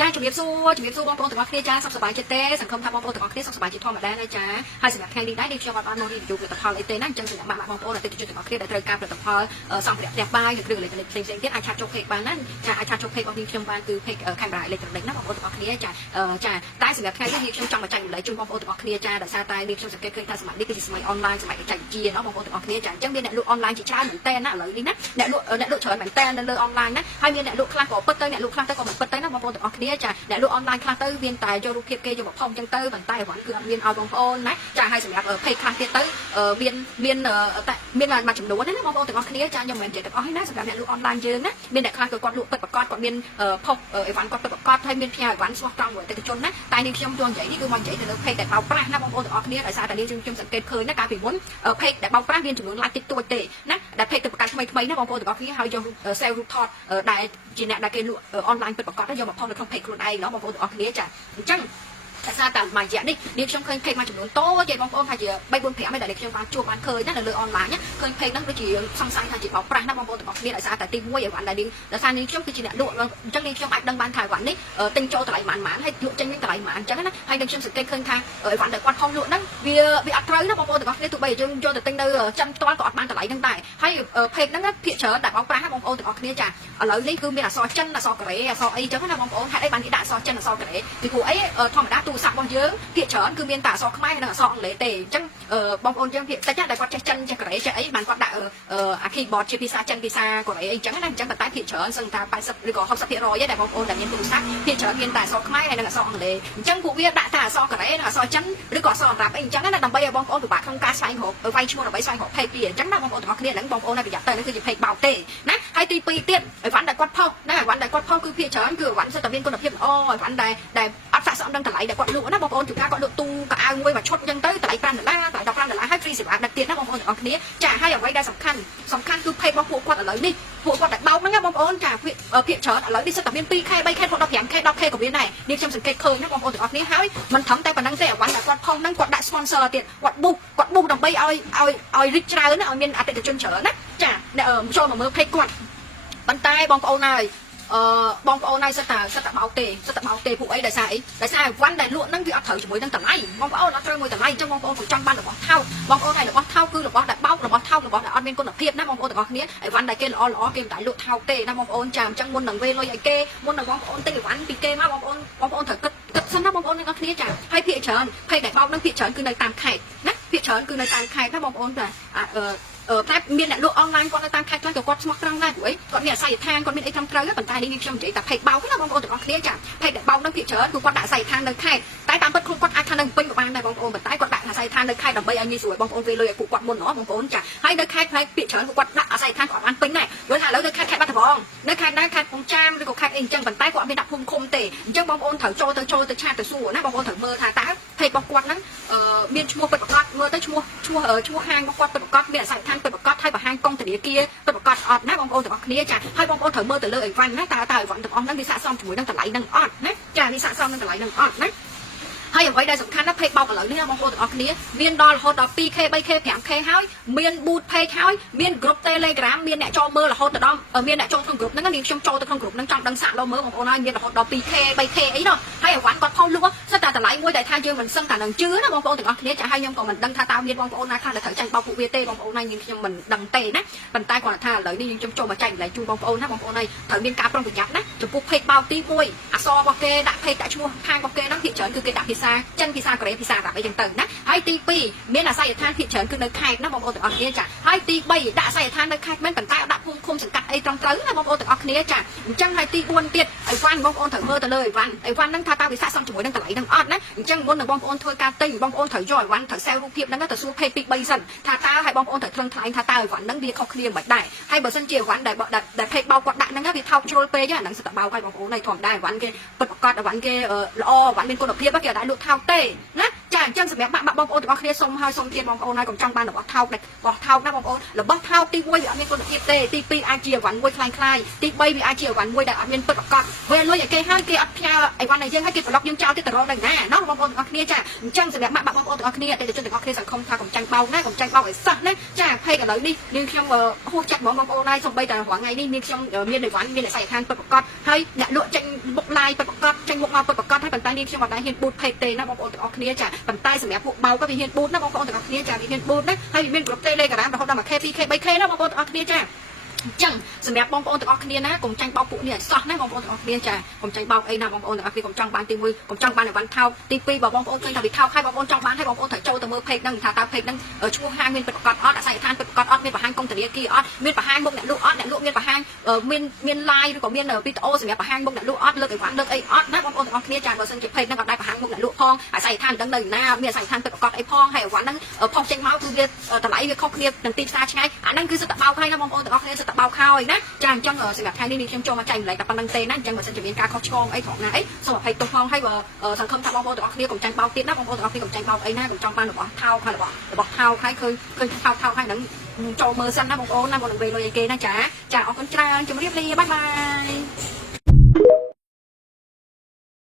ចាជំរាបសួរបងប្អូនទាំងអស់គ្នាចាសុខសប្បាយចិត្តទេសង្ឃឹមថាបងប្អូនទាំងអស់គ្នាសុខសប្បាយចិត្តធម្មតាណាចាហើយសម្រាប់ថ្ងៃនេះដែរនេះខ្ញុំបានមករីវិវផលិតផលអីទេណាអញ្ចឹងសម្រាប់បងប្អូនអតិថិជនទាំងអស់គ្នាដែលត្រូវការផលិតផលសម្ភារៈផ្ទះបាយឬគ្រឿងអេឡិចត្រូនិកផ្សេងៗទៀតអាចឆាតចូល page បានណាចាអាចឆាតចូល page របស់នេះខ្ញុំបានគឺ page camera electronic ណាបងប្អូនទាំងអស់គ្នាចាតែសម្រាប់ថ្ងៃនេះខ្ញុំចង់បញ្ចេញតម្លៃជូនបងប្អូនទាំងអស់គ្នាចាដោយសារតែនេះខ្ញុំសង្កេតឃើញថាសម័យនេះគឺជាសម័យអនឡាញសម័យបច្ចេកវិទ្យាណាបងប្អូនទាំងអស់គ្នាចាអញ្ចឹងមានអ្នកលក់អនឡាញជាច្រើនមែនតើណាឥឡូវនេះណាអ្នកលក់ច្រើនមែនតើនៅលើអនឡាញណាហើយមានអ្នកលក់ខ្លះក៏ពិតទៅអ្នកលក់ខ្លះទៅក៏មិនពិតទៅណាបងប្អូនទាំងអស់គ្នាចាអ្នកលក់អនឡាញខ្លះទៅមានតែយករូបភាពគេយកមកផុសអញ្ចឹងទៅប៉ុន្តែអ្វីគឺអត់មានឲ្យបងប្អូនណាចាហើយសម្រាប់ page ខ្លះទៀតទៅមានមួយចំនួនណាបងប្អូនទាំងអស់គ្នាចាខ្ញុំមិនមែនចេះទាំងអស់ទេណាសម្រាប់អ្នកលក់អនឡាញយើងណាមានអ្នកខ្លះគឺគាត់លក់ពិតប្រាកដគាត់មានផុសអីវ៉ាន់គាត់ពិតប្រាកដហើយមានផ្ញើអីវ៉ាន់ស្មោះត្រង់អតិថិជនណាតែនេះខ្ញុំចូលនិយាយនេះគឺមកនិយាយទៅលើ page ដែលបោកប្រាស់ណាបងប្អូនទាំងអស់គ្នាដោយសារតែនេះខ្ញុំសង្កេតឃើញណាកាលពីមុន page ដែលបោកប្រាស់មានចំនួន like តិចតួចទេណាដែល page ទៅប្រកាសថ្មីណាបងប្អូនទាំងអស់គ្នាហើយយក sale រូបថតដែលជាអ្នកដែលគេលក់អនឡាញពិតប្រាកដយកមកផុសនៅក្នុង page ខ្លួនឯងណាបងប្អូនទាំងអស់គ្នាចាអញ្ចឹងតែសារតាមមួយរយៈនេះខ្ញុំឃើញ page មួយចំនួនតូចទេបងប្អូនថាជា3 4 5ដែរដែលខ្ញុំបានជួបបានឃើញណានៅលើអនឡាញឃើញ page ហ្នឹងដូចជាសង្ស័យថាជាបោកប្រាស់ណាបងប្អូនទាំងអស់គ្នាដោយសារតែទី1អីវ៉ាន់ដែលដោយសារនេះខ្ញុំគឺជាអ្នកលក់អញ្ចឹងខ្ញុំអាចដឹងបានថាអីវ៉ាន់នេះទិញចូលតម្លៃប៉ុន្មានហើយលក់ចេញវិញតម្លៃប៉ុន្មានអញ្ចឹងណាហើយខ្ញុំសង្កេតឃើញថាអីវ៉ាន់ដែលគាត់ផុសលក់ហ្នឹងវាអត់ត្រូវណាបងប្អូនទាំងអស់គ្នាទោះបីយើងយកទៅទិញនៅចិនផ្ទាល់ក៏អត់បានតម្លៃហ្នឹងដែរហើយ page ហ្នឹងភាគច្រើនតែបោកប្រាស់ណាបងប្អូនទាំងអស់គ្នាចាឥឡូវនេះគឺមានអក្សរចិនអក្សរកូរ៉េអក្សរអីអញ្ចឹងណាបងប្អូនហេតុអីបានគេដាក់អក្សរចិនអក្សរកូរ៉េពីព្រោះអីធម្មតាទូរស័ព្ទរបស់យើងភាគច្រើនគឺមានតែអក្សរខ្មែរនិងអក្សរអង់គ្លេសទេអញ្ចឹងបងប្អូនយើងភាគតិចណាដែលគាត់ចេះចិនចេះកូរ៉េចេះអីបានគាត់ដាក់អា keyboard ជាភាសាចិនភាសាកូរ៉េអីអញ្ចឹងណាអញ្ចឹងប៉ុន្តែភាគច្រើនសឹងថា80ឬក៏60%ទេដែលបងប្អូនដែលមានទូរស័ព្ទភាគច្រើនមានតែអក្សរខ្មែរហើយនិងអក្សរអង់គ្លេសអញ្ចឹងពួកវាដាក់តែអក្សរកូរ៉េនិងអក្សរចិនឬក៏អក្សរអារ៉ាប់អីអញ្ចឹងណាដើម្បីឲ្យបងប្អូនពិបាកក្នុងការស្វែងរកវាយឈ្មោះដើម្បីស្វែងរក page ពីអញ្ចឹងណាបងប្អូនទាំងអស់គ្នាហ្នឹងបងប្អូនឲ្យប្រយ័ត្នទៅនេះគឺជា page បោកទេណាហើយទី2ទៀតអីវ៉ាន់ដែលគាត់ផុសណាអីវ៉ាន់ដែលគាត់ផុសគឺភាគច្រើនគឺអីវ៉ាន់សិតតែមានគុណភាពល្អអីវ៉ាន់ដែលអត់ស័ក្តិសមនឹងតម្លៃដែលគាត់លក់ណាបងប្អូនជួនកាលគាត់លក់ទូកៅអៅមួយមួយឈុតអញ្ចឹងទៅតម្លៃ$5តម្លៃ$15ហើយ free សេវាដឹកទៀតណាបងប្អូនទាំងអស់គ្នាចាហើយអ្វីដែលសំខាន់គឺ page របស់ពួកគាត់ឥឡូវនេះពួកគាត់តែបោកហ្នឹងណាបងប្អូនចាភាគច្រើនឥឡូវនេះសិតតែមាន 2K 3K 15K 10K ក៏មានដែរនេះខ្ញុំសង្កេតឃើញណាបងប្អូនទាំងអស់គ្នាហើយមិនត្រឹមតែប៉ុណ្្នឹងទេអ្វីដែលគាត់ផុសហ្នឹងគាត់ដាក់ sponsor ទៀតគាត់ boost ដើម្បីឲ្យ reach ច្រើនណាឲ្យមានអតិថិជនច្រើនណាចាចូលមកមើល page គាត់ប៉ុន្តែបងប្អូនហើយបងប្អូនហើយសិតតែបោកទេពួកអីដោយសារអីដោយសារវ៉ាន់ដែលលក់ហ្នឹងវាអត់ត្រូវជាមួយនឹងតម្លៃបងប្អូនអត់ត្រូវមួយតម្លៃអញ្ចឹងបងប្អូនក៏ចង់បានរបស់ថោកបងប្អូនហើយរបស់ថោកគឺរបស់ដែលបោករបស់ថោករបស់ដែលអត់មានគុណភាពណាបងប្អូនទាំងអស់គ្នាហើយវ៉ាន់ដែលគេល្អគេមិនដែលលក់ថោកទេណាបងប្អូនចាអញ្ចឹងមុននឹងវេលុយឲ្យគេមុននឹងបងប្អូនទិញវ៉ាន់ពីគេមកបងប្អូនត្រូវគិតសិនណាបងប្អូនទាំងអស់គ្នាចាហើយភាគច្រើនភ័យដែលបោកហ្នឹងភាគច្រើនគឺនៅតាមខេត្តណាភាគច្រើនគឺនៅតាមខេត្តណាបងប្អូនចាតែមានអ្នកលក់អនឡាញគាត់នៅតាមខេត្តខ្លះក៏គាត់ស្មោះត្រង់ដែរព្រោះអីគាត់មានអាស័យដ្ឋានគាត់មានអីត្រឹមត្រូវប៉ុន្តែនេះខ្ញុំនិយាយតែ page បោកណាបងប្អូនទាំងអស់គ្នាចា page ដែលបោកនឹងភាគច្រើនគឺគាត់ដាក់អាស័យដ្ឋាននៅខេត្តតែតាមពិតគាត់អាចថានៅពេញក៏បានដែរបងប្អូនប៉ុន្តែគាត់ដាក់អាស័យដ្ឋាននៅខេត្តដើម្បីឲ្យងាយស្រួលបងប្អូនវេលុយឲ្យពួកគាត់មុនហ៎បងប្អូនចាហើយនៅខេត្តភាគច្រើនគាត់ដាក់អាស័យដ្ឋានគាត់បានពេញដែរព្រោះថាឥឡូវនៅខេត្តបាត់ដំបងនៅខេត្តណាខេត្តកំចាមឬក៏ខេត្តអីអញ្ចឹងប៉ុន្តែគាត់មានដាក់ភូមិឃុំទេអញ្ចឹងបងប្អូនត្រូវចូលទៅឆាតទៅសួរណាបងប្អូនត្រូវមើលថាតើ page របស់គាត់ហ្នឹងមានឈ្មោះពិតប្រាកដមើលទៅឈ្មោះហាងរបស់គាត់ពិតប្រាកដមានអាស័យដ្ឋានពិតប្រាកដហើយបង្ហាញកុងធនាគារពិតប្រាកដអត់ណាបងប្អូនទាំងអស់គ្នាចាហើយបងប្អូនត្រូវមើលទៅលើអីវ៉ាន់ណាតើអីវ៉ាន់ទាំងអស់ហ្នឹងវាស័ក្តិសមជាមួយនឹងតម្លៃហ្នឹងអត់ណាចាវាស័ក្តិសមនឹងតម្លៃហ្នឹងអត់ណាហើយអ្វីដែលសំខាន់ណា page បោកឥឡូវនេះណាបងប្អូនទាំងអស់គ្នាមានដល់រហូតដល់ 2K 3K 5K ហើយមាន boot page ហើយមាន group Telegram មានអ្នកចូលមើលរហូតដល់មានអ្នកចូលក្នុង group ហ្នឹងនាងខ្ញុំចូលទៅក្នុង group ហ្នឹងចង់ដឹងសាក់ដល់មើលបងប្អូនហើយមានរហូតដល់ 2K 3K អីនោះហើយអីវ៉ាន់គាត់ផុសលក់សិតតែតម្លៃមួយដែលថាយើងមិនសឹងតែនឹងជឿណាបងប្អូនទាំងអស់គ្នាចាហើយខ្ញុំក៏មិនដឹងថាតើមានបងប្អូនណាខ្លះដែលត្រូវចាញ់បោកពួកវាទេបងប្អូនហើយខ្ញុំមិនដឹងទេណាប៉ុន្តែគាត់ថាឥឡូវនេះខ្ញុំចូលមកចែកម្លែកជូនបងប្អូនណាបងប្អូនហើយត្រូវមានការប្រុងប្រយ័ត្នណាចំពោះ page បោកទី1អក្សររបស់គេដាក់ page ដាក់ឈ្មោះខាងរបស់គេហ្នឹងភាគច្រើនគឺគេដាក់ភាសាចិនភាសាកូរ៉េភាសាអារ៉ាប់អីចឹងទៅណាហើយទី2មានអាស័យដ្ឋានភាគច្រើនគឺនៅខេត្តណាបងប្អូនទាំងអស់គ្នាចាហើយទី3ដាក់អាស័យដ្ឋាននៅខេត្តមែនប៉ុន្តែអត់ដាក់ភូមិឃុំសង្កាត់អីត្រង់ត្រូវណាបងប្អូនទាំងអស់គ្នាចាអញ្ចឹងហើយទី4ទៀតអីវ៉ាន់បងប្អូនត្រូវមើលទៅលើអីវ៉ាន់ហ្នឹងថាតើវាស័ក្តិសមជាមួយនឹងតម្លៃហ្នឹងអត់ណាអញ្ចឹងមុននឹងបងប្អូនធ្វើការទិញបងប្អូនត្រូវយកអីវ៉ាន់ត្រូវ sell រូបភាពហ្នឹងទៅសួរ page 2 3សិនថាតើហើយបងប្អូនត្រូវថ្លឹងថ្លែងថាតើអីវ៉ាន់ហ្នឹងវាខុសគ្នាមិនដែរហើយបើសិនជាអីវ៉ាន់ដែល page បោកគាត់ដាក់ហ្នឹងវាថោកជ្រុលពេកហ្នឹងសិតតែបោកឲ្យបងប្អូនហើយធម្មតាអីវ៉ាន់គេពិតប្រាកដអីវ៉ាន់គេល្អអីវ៉ាន់មានគុណភាពគេអត់ដែរលក់ថោកទេណាចា ចឹងសម្រាប់បងប្អូនទាំងអស់គ្នាសូមឲ្យសូមទៀតបងប្អូនហើយកុំចង់បានរបស់ថោករបស់ថោកណាបងប្អូនរបស់ថោកទី1វាអត់មានគុណភាពទេទី2អាចជាអីវ៉ាន់មួយខ្លាំងទី3វាអាចជាអីវ៉ាន់មួយដែលអត់មានពិតប្រាកដពេលលុយឲ្យគេហើយគេអត់ផ្ញើអីវ៉ាន់ឲ្យយើងហើយគេប្លុកយើងចោលទៀតទៅរកដល់ណាណោះបងប្អូនទាំងអស់គ្នាចាអញ្ចឹងសម្រាប់បងប្អូនទាំងអស់គ្នាអតិថិជនទាំងអស់គ្នាសង្ឃឹមថាកុំចាញ់បោកណាកុំចាញ់បោកឲ្យសោះណាចាភ័យឥឡូវនេះនាងខ្ញុំហួសចិត្តបងប្អូនហើយសូម្បីតែរាល់ថ្ងៃនេះនាងខ្ញុំមានអីវ៉ាន់មានអាស័យដ្ឋានពិតប្រាកដហើយអ្នកលក់ចេញមុខឡាយពិតប្រាកដចេញមុខមកពិតប្រាកដហើយប៉ុន្តែនាងខ្ញុំអត់ដែលហ៊ានបូតភេកទេណាបងប្អូនទាំងអស់គ្នាចាប៉ុន្តែសម្រាប់ពួកបោកក៏វាហ៊ានបូតណាបងប្អូនទាំងអស់គ្នាចាវាហ៊ានបូតណាហើយវាមានគ្រប់ទេលេខការ៉ាមរហូតដល់ 1K 2K 3K ណាបងប្អូនទាំងអស់គ្នាចាចឹងសម្រាប់បងប្អូនទាំងអស់គ្នាណាកុំចាញ់បោកពួកនេះឲ្យសោះណាបងប្អូនទាំងអស់គ្នាចាកុំចាញ់បោកអីណាបងប្អូនទាំងអស់គ្នាកុំចង់បានទី1កុំចង់បានអីវ៉ាន់ថោកទី2បើបងប្អូនឃើញថាវាថោកហើយបងប្អូនចង់បានហើយបងប្អូនត្រូវចូលទៅមើល page ហ្នឹងថាតើ page ហ្នឹងឈ្មោះហាងមានពិតប្រាកដអត់អាស័យដ្ឋានពិតប្រាកដអត់មានបង្ហាញកុងធនាគារអត់មានបង្ហាញមុខអ្នកលក់អត់អ្នកលក់មានបង្ហាញមាន live ឬក៏មានវីដេអូសម្រាប់បង្ហាញមុខអ្នកលក់អត់លើកអីវ៉ាន់លើកអីអត់ណាបងប្អូនទាំងអស់គ្នាចាបើសិនជា page ហ្នឹងអត់ដែលបង្ហាញមុខអ្នកលក់ផងអាស័យដ្ឋានហ្នឹងនៅណាមានអាស័យដ្ឋានពិតប្រាកដអីផងហើយអីវ៉ាន់ហ្នឹងផុសចេញមកគឺវាតម្លៃវាខុសគ្នានឹងទីផ្សារឆ្ងាយអាហ្នឹងគឺសិតតែបោកហើយណាបងប្អូនទាំងអស់គ្នាសិតតែបោកហើយណាចាអញ្ចឹងសម្រាប់ថ្ងៃនេះខ្ញុំចូលមកចែកម្លែកតែប៉ុណ្្នឹងទេណាអញ្ចឹងបើសិនជាមានការខុសឆ្គងអីផងណាអីសូមអភ័យទោសផងហើយបើសង្ឃឹមថាបងប្អូនទាំងអស់គ្នាកុំចាញ់បោកទៀតណាបងប្អូនទាំងអស់គ្នាកុំចាញ់បោកអីណាកុំចង់បានរបស់ថោកហើយរបស់ថោកហើយឃើញថោកហើយហ្នឹងចូលមើលសិនណាបងប្អូនណាបងនឹងវេលុយឲ្យគេណាចាអរគុណច្រើនជម្រាបលាបាយបាយ